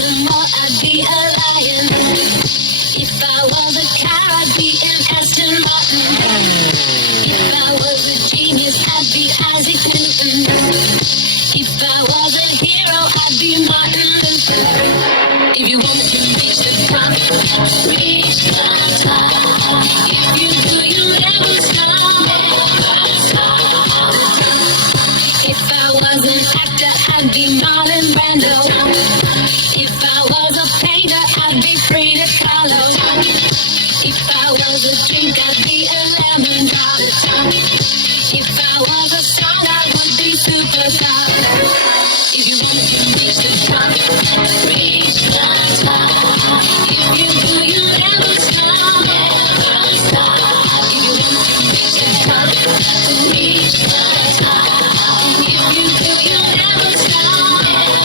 animal, I'd be a lion. If I was a car, I'd be an Aston Martin. If I was a genius, I'd be Isaac Newton. If I was a hero, I'd be Martin Luther. If you want to reach the top, reach the top. If you do, you never stop. If I was an actor, I'd be Marlon Brando. If I was a painter, I'd be Frida Kahlo. If I was a drink, I'd be a lemon drop. If I was a song, I would be superstar. If you want to reach the top,